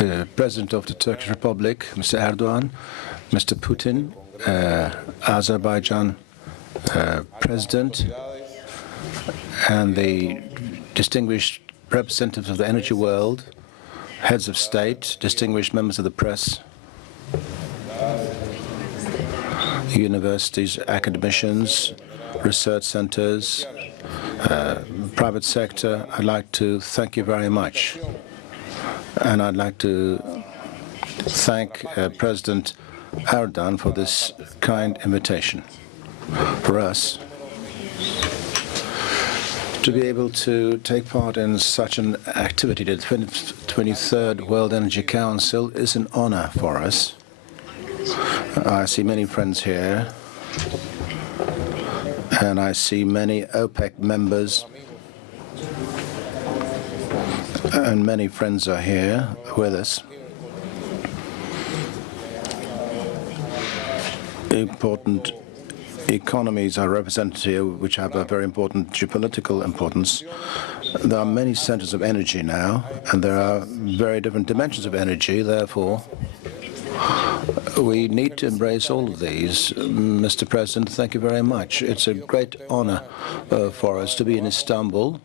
President of the Turkish Republic, Mr. Erdogan, Mr. Putin, Azerbaijan President, and the distinguished representatives of the energy world, heads of state, distinguished members of the press, universities, academicians, research centers, private sector, I'd like to thank you very much. And I'd like to thank President Erdogan for this kind invitation. For us to be able to take part in such an activity, the 23rd World Energy Council, is an honor for us. I see many friends here, and I see many OPEC members, and many friends are here with us. Important economies are represented here, which have a very important geopolitical importance. There are many centers of energy now, and there are very different dimensions of energy. Therefore, we need to embrace all of these. Mr. President, thank you very much. It's a great honor for us to be in Istanbul.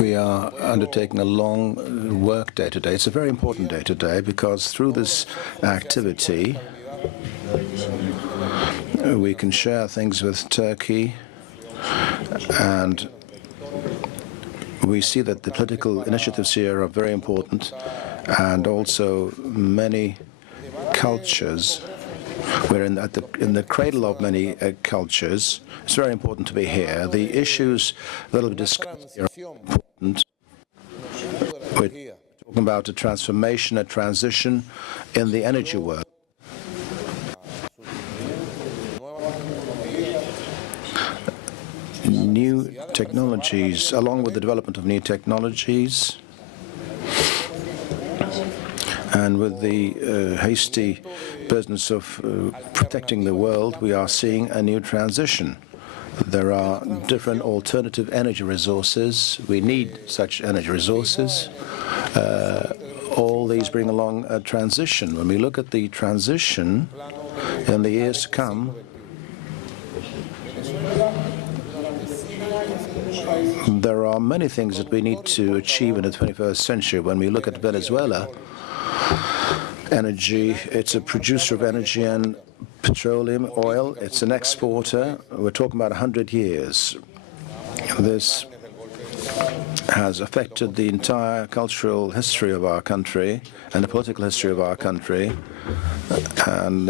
We are undertaking a long work day today. It's a very important day today because through this activity, we can share things with Turkey, and we see that the political initiatives here are very important, and also many cultures. We're in the cradle of many cultures. It's very important to be here. The issues that will be discussed here are important. We're talking about a transformation, a transition in the energy world. New technologies, along with the development of new technologies, and with the hasty business of protecting the world, we are seeing a new transition. There are different alternative energy resources. We need such energy resources. All these bring along a transition. When we look at the transition in the years to come, there are many things that we need to achieve in the 21st century. When we look at Venezuela, energy, it's a producer of energy and petroleum, oil. It's an exporter. We're talking about 100 years. This has affected the entire cultural history of our country and the political history of our country. And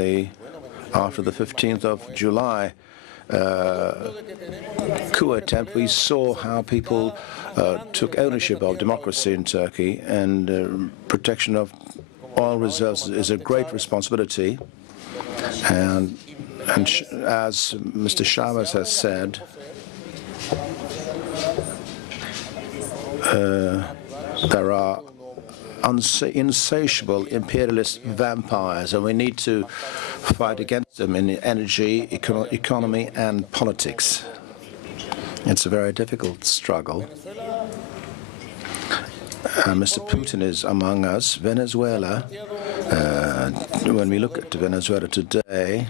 after the 15th of July coup attempt, we saw how people took ownership of democracy in Turkey, and protection of oil reserves is a great responsibility. And as Mr. Chavez has said, there are insatiable imperialist vampires, and we need to fight against them in energy, economy, and politics. It's a very difficult struggle. Mr. Putin is among us. Venezuela, when we look at Venezuela today,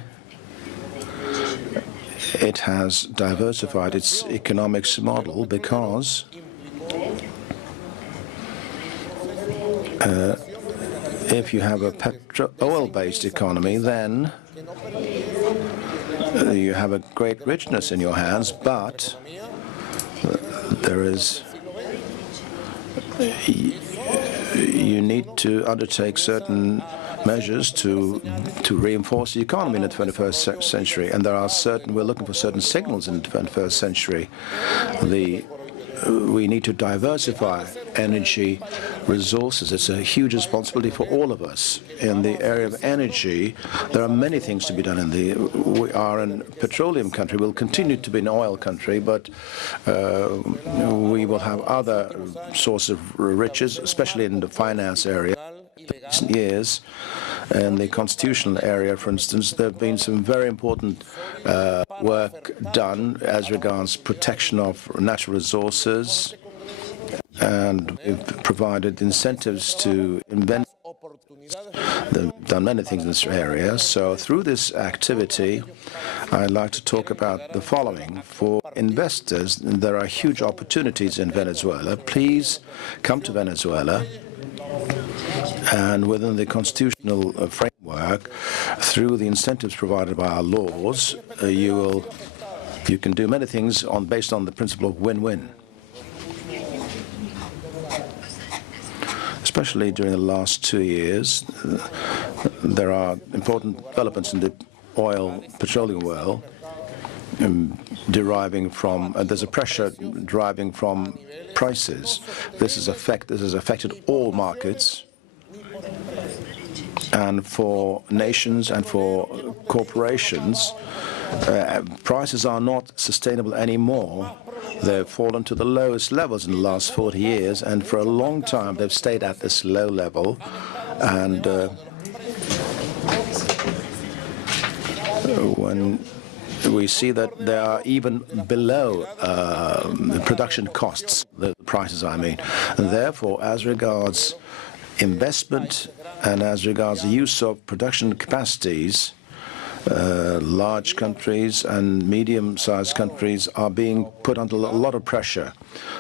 it has diversified its economics model because if you have a oil-based economy, then you have a great richness in your hands, but you need to undertake certain measures to reinforce the economy in the 21st century, and we're looking for certain signals in the 21st century. We need to diversify energy resources. It's a huge responsibility for all of us. In the area of energy, there are many things to be done. We are a petroleum country. We'll continue to be an oil country, but we will have other sources of riches, especially in the finance area. In recent years, in the constitutional area, for instance, there have been some very important work done as regards protection of natural resources, and we've provided incentives to invent. They've done many things in this area. So through this activity, I'd like to talk about the following. For investors, there are huge opportunities in Venezuela. Please come to Venezuela, and within the constitutional framework, through the incentives provided by our laws, you can do many things based on the principle of win-win. Especially during the last 2 years, there are important developments in the petroleum world, deriving from, there's a pressure deriving from prices. This has affected all markets, and for nations and for corporations, prices are not sustainable anymore. They've fallen to the lowest levels in the last 40 years, and for a long time they've stayed at this low level. And when we see that they are even below production costs, the prices I mean. And therefore, as regards investment and as regards the use of production capacities, large countries and medium-sized countries are being put under a lot of pressure.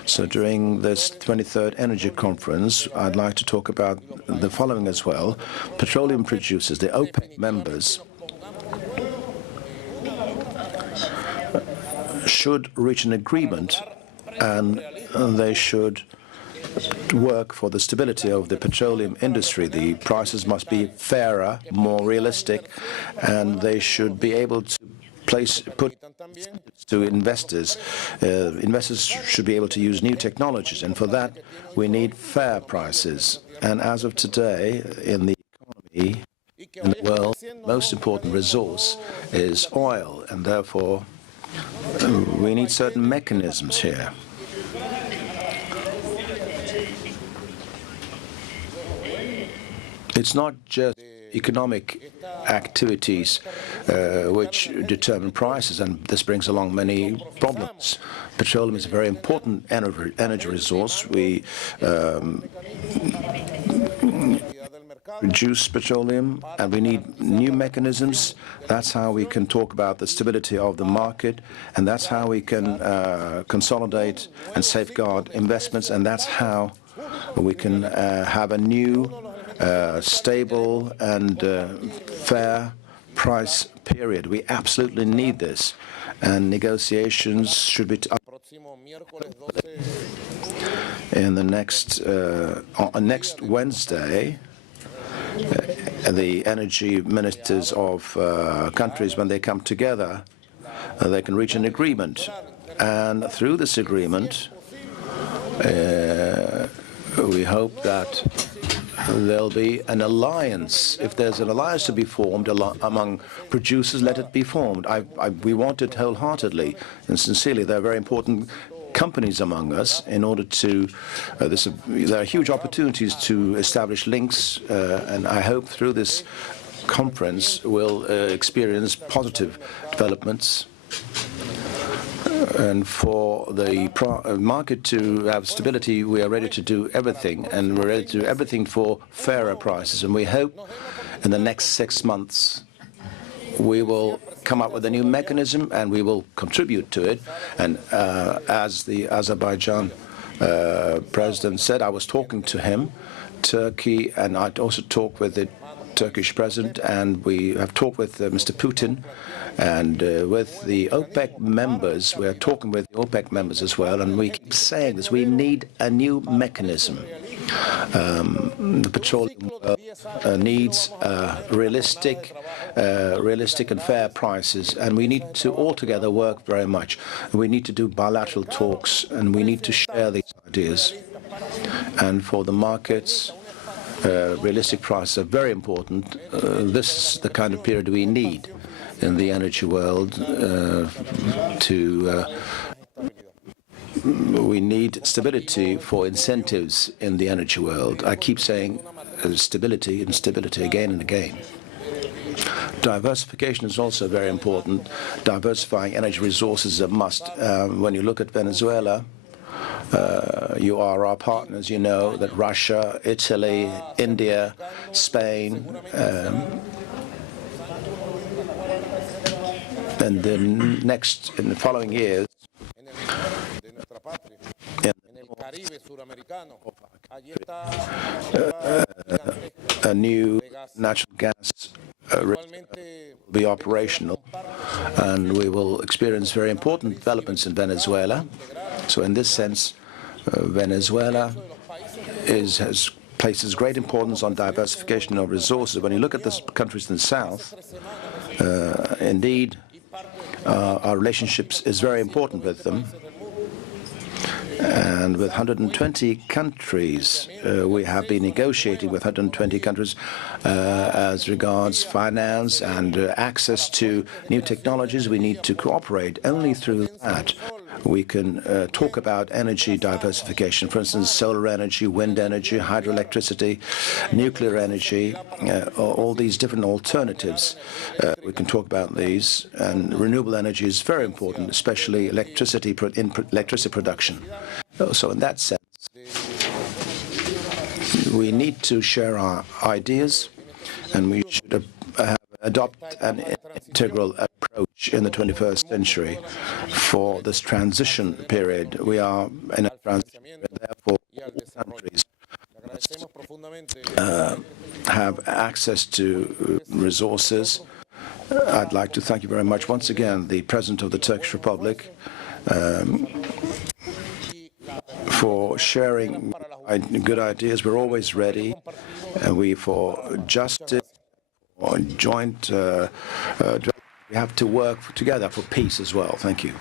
So during this 23rd Energy Conference, I'd like to talk about the following as well. Petroleum producers, the OPEC members, should reach an agreement, and they should work for the stability of the petroleum industry. The prices must be fairer, more realistic, and they should be able to put to investors. Investors should be able to use new technologies, and for that we need fair prices. And as of today, in the economy, in the world, the most important resource is oil, and therefore we need certain mechanisms here. It's not just economic activities which determine prices, and this brings along many problems. Petroleum is a very important energy resource. We produce petroleum, and we need new mechanisms. That's how we can talk about the stability of the market, and that's how we can consolidate and safeguard investments, and that's how we can have a new stable and fair price period. We absolutely need this, and negotiations should be in the next Wednesday. The energy ministers of countries, when they come together, they can reach an agreement, and through this agreement, we hope that there'll be an alliance. If there's an alliance to be formed among producers, let it be formed. We want it wholeheartedly and sincerely. There are very important companies among us in order to, there are huge opportunities to establish links, and I hope through this conference we'll experience positive developments. And for the market to have stability, we are ready to do everything, and we're ready to do everything for fairer prices. And we hope in the next 6 months we will come up with a new mechanism, and we will contribute to it. And as the Azerbaijan president said, I was talking to him, Turkey, and I'd also talked with the Turkish president, and we have talked with Mr. Putin, and with the OPEC members. We are talking with the OPEC members as well, and we keep saying this: we need a new mechanism. The petroleum world needs realistic and fair prices, and we need to all together work very much. We need to do bilateral talks, and we need to share these ideas. And for the markets, realistic prices are very important. This is the kind of period we need in the energy world. We need stability for incentives in the energy world. I keep saying stability and stability again and again. Diversification is also very important. Diversifying energy resources is a must. When you look at Venezuela, You are our partners. You know that Russia, Italy, India, Spain, and in the following years, a new natural gas will be operational, and we will experience very important developments in Venezuela. So in this sense, Venezuela places great importance on diversification of resources. When you look at the countries in the south, indeed, our relationships is very important with them. And with 120 countries, we have been negotiating with 120 countries as regards finance and access to new technologies. We need to cooperate. Only through that we can talk about energy diversification. For instance, solar energy, wind energy, hydroelectricity, nuclear energy, all these different alternatives. We can talk about these. And renewable energy is very important, especially electricity production. So in that sense, we need to share our ideas, and we should adopt an integral approach in the 21st century for this transition period. We are in a transition period, therefore all countries have access to resources. I'd like to thank you very much once again, the President of the Turkish Republic, for sharing good ideas. We're always ready, and for justice, or joint, we have to work together for peace as well. Thank you.